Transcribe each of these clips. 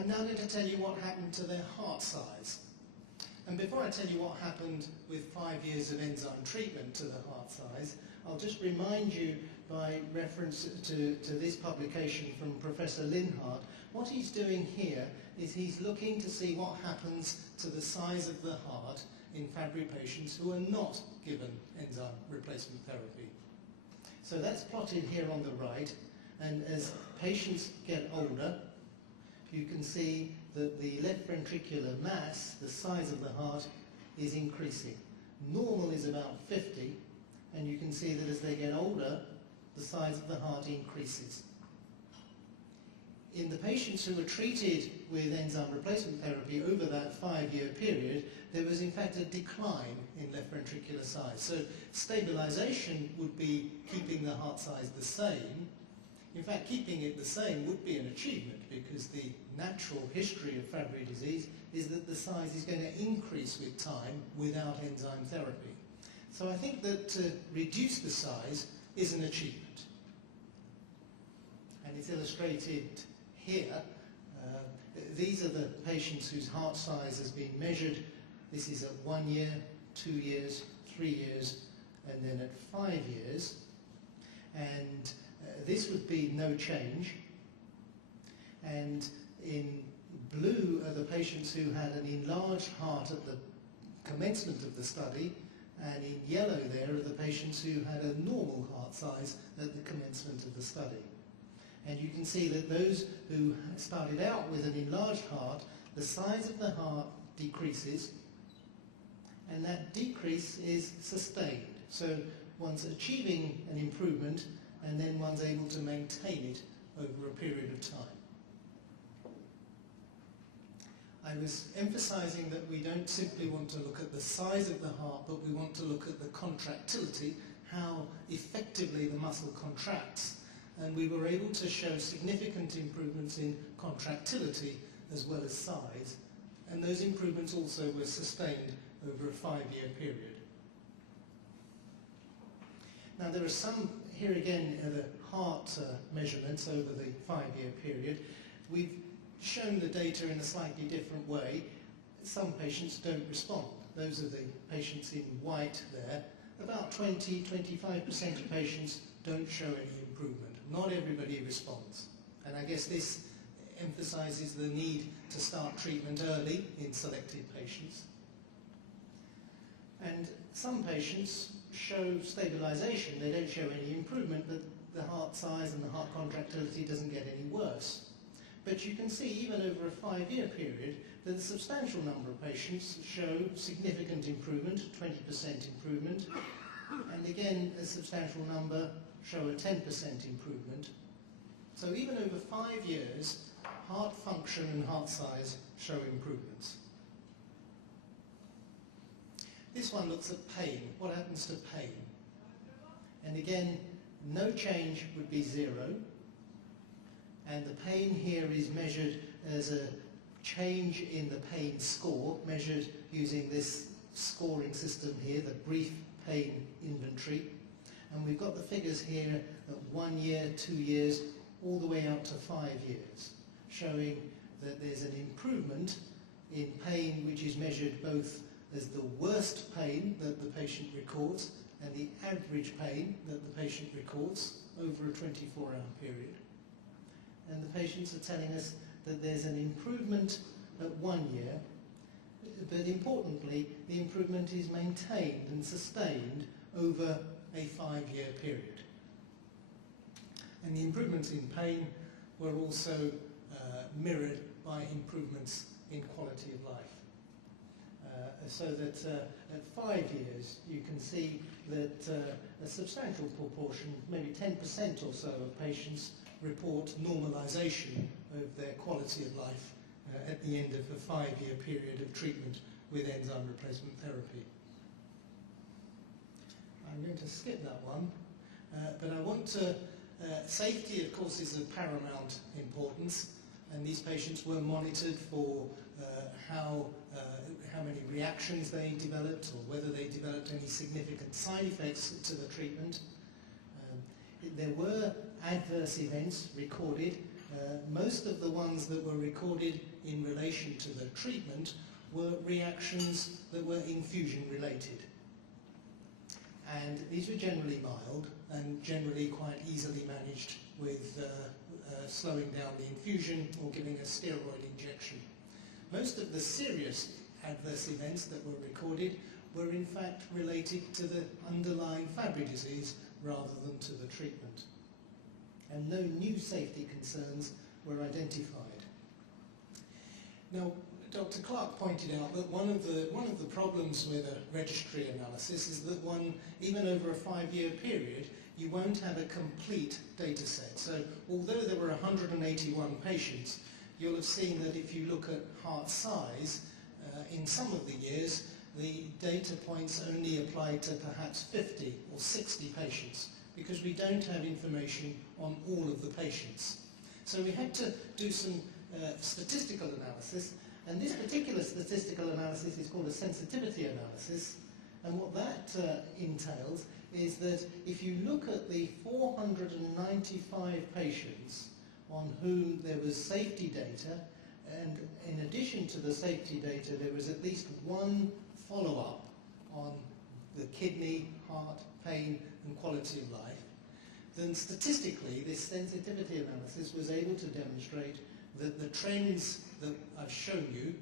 I'm now going to tell you what happened to their heart size. And before I tell you what happened with 5 years of enzyme treatment to the heart size, I'll just remind you by reference to this publication from Professor Linhart. What he's doing here is he's looking to see what happens to the size of the heart in Fabry patients who are not given enzyme replacement therapy. So that's plotted here on the right, and as patients get older, you can see that the left ventricular mass, the size of the heart, is increasing. Normal is about 50, and you can see that as they get older, the size of the heart increases. In the patients who were treated with enzyme replacement therapy over that 5-year period, there was in fact a decline in left ventricular size. So stabilization would be keeping the heart size the same. In fact, keeping it the same would be an achievement, because the natural history of Fabry disease is that the size is going to increase with time without enzyme therapy. So I think that to reduce the size is an achievement. And it's illustrated here. These are the patients whose heart size has been measured. This is at 1 year, 2 years, 3 years, and then at 5 years. And this would be no change. And in blue are the patients who had an enlarged heart at the commencement of the study, and in yellow there are the patients who had a normal heart size at the commencement of the study. And you can see that those who started out with an enlarged heart, the size of the heart decreases, and that decrease is sustained. So one's achieving an improvement, and then one's able to maintain it over a period of time. I was emphasizing that we don't simply want to look at the size of the heart, but we want to look at the contractility, how effectively the muscle contracts. And we were able to show significant improvements in contractility as well as size. And those improvements also were sustained over a 5-year period. Now there are some, here again, the heart measurements over the 5-year period. We've shown the data in a slightly different way. Some patients don't respond. Those are the patients in white there. About 20–25% of patients don't show any improvement. Not everybody responds. And I guess this emphasizes the need to start treatment early in selected patients. And some patients show stabilization. They don't show any improvement, but the heart size and the heart contractility doesn't get any worse. But you can see, even over a 5-year period, that a substantial number of patients show significant improvement, 20% improvement, and again, a substantial number show a 10% improvement. So even over 5 years, heart function and heart size show improvements. This one looks at pain. What happens to pain? And again, no change would be 0. And the pain here is measured as a change in the pain score, measured using this scoring system here, the brief pain inventory. And we've got the figures here at 1 year, 2 years, all the way out to 5 years, showing that there's an improvement in pain which is measured both as the worst pain that the patient records and the average pain that the patient records over a 24-hour period. And the patients are telling us that there's an improvement at 1 year, but importantly, the improvement is maintained and sustained over a 5-year period. And the improvements in pain were also mirrored by improvements in quality of life. So that at 5 years, you can see that a substantial proportion, maybe 10% or so of patients, report normalization of their quality of life at the end of a 5-year period of treatment with enzyme replacement therapy. I'm going to skip that one, but I want to, safety of course is of paramount importance, and these patients were monitored for how many reactions they developed, or whether they developed any significant side effects to the treatment. There were adverse events recorded. Most of the ones that were recorded in relation to the treatment were reactions that were infusion related. And these were generally mild and generally quite easily managed with slowing down the infusion or giving a steroid injection. Most of the serious adverse events that were recorded were in fact related to the underlying Fabry disease rather than to the treatment. And no new safety concerns were identified. Now, Dr. Clark pointed out that one of the problems with a registry analysis is that even over a 5-year period, you won't have a complete data set. So although there were 181 patients, you'll have seen that if you look at heart size, in some of the years, the data points only apply to perhaps 50 or 60 patients, because we don't have information on all of the patients. So we had to do some statistical analysis, and this particular statistical analysis is called a sensitivity analysis, and what that entails is that if you look at the 495 patients on whom there was safety data, and in addition to the safety data there was at least one follow-up on the kidney, heart, pain and quality of life, then statistically this sensitivity analysis was able to demonstrate that the trends that I've shown you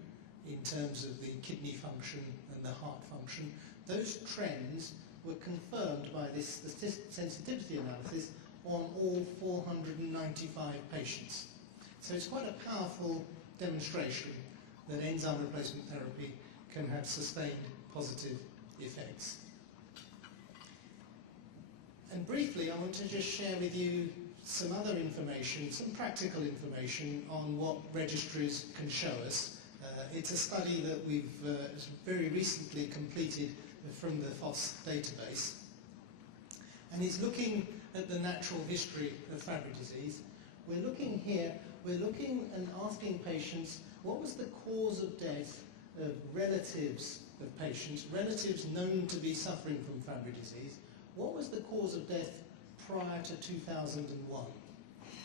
in terms of the kidney function and the heart function, those trends were confirmed by this sensitivity analysis on all 495 patients. So it's quite a powerful demonstration that enzyme replacement therapy can have sustained positive effects. And briefly, I want to just share with you some other information, some practical information on what registries can show us. It's a study that we've very recently completed from the FOSS database, and it's looking at the natural history of Fabry disease. We're looking here, we're looking and asking patients what was the cause of death of relatives of patients, relatives known to be suffering from Fabry disease. What was the cause of death prior to 2001?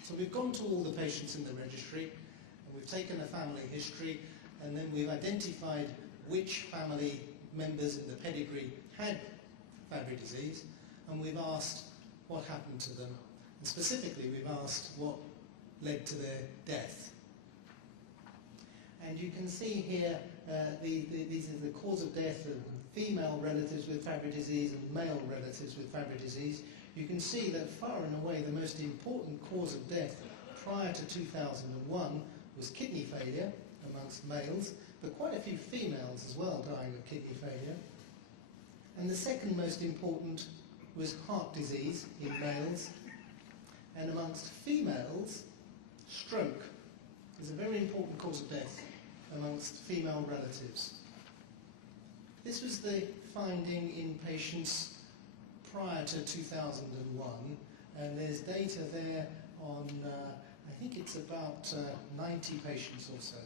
So we've gone to all the patients in the registry, and we've taken a family history, and then we've identified which family members in the pedigree had Fabry disease, and we've asked what happened to them. And specifically, we've asked what led to their death. And you can see here, these are the cause of death of female relatives with Fabry disease and male relatives with Fabry disease. You can see that far and away the most important cause of death prior to 2001 was kidney failure amongst males, but quite a few females as well dying of kidney failure. And the second most important was heart disease in males, and amongst females, stroke is a very important cause of death amongst female relatives. This was the finding in patients prior to 2001, and there's data there on, I think it's about 90 patients or so.